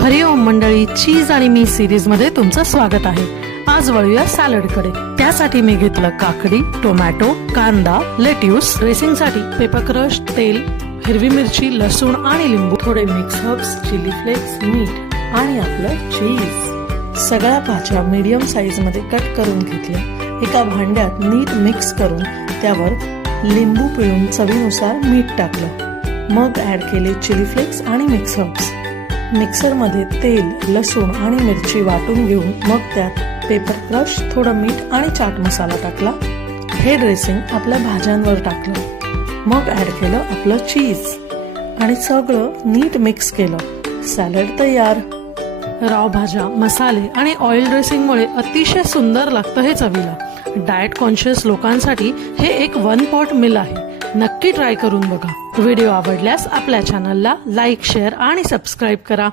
हरिओम मंडळी, चीज आणि मी सिरीज मध्ये तुमचं स्वागत आहे। आज वळूया सॅलडकडे। त्यासाठी मी घेतलं काकडी, टोमॅटो, कांदा, लेट्यूस, ड्रेसिंग साठी पेपर क्रश, तेल, हिरवी मिरची, लसूण आणि लिंबू, थोडे मिक्स हर्ब्स, चिली फ्लेक्स, मीठ आणि आपलं चीज। सगळ्या भाज्या मीडियम साईज मध्ये कट करून घेतल्या। एका भांड्यात नीट मिक्स करून त्यावर लिंबू पिळून चवीनुसार मीठ टाकलं। मग ऍड केले चिली फ्लेक्स आणि मिक्स हर्ब्स। मिक्सर मध्ये तेल, लसूण आणि मिरची वाटून घेऊन मग त्यात पेपर क्रश, थोडं मीठ आणि चाट मसाला टाकला। हे ड्रेसिंग आपल्या भाज्यांवर टाकलं। मग ऍड केलं आपलं चीज आणि सगळं नीट मिक्स केलं। सॅलड तयार। राव भाज्या, मसाले आणि ऑइल ड्रेसिंग मुळे अतिशय सुंदर लागतं हे चवीला। डाएट कॉन्शियस लोकांसाठी हे एक वन पॉट मील आहे। नक्की ट्राय करून बघा। व्हिडिओ आवडल्यास आपल्या चॅनलला लाईक, शेअर आणि सबस्क्राईब करा।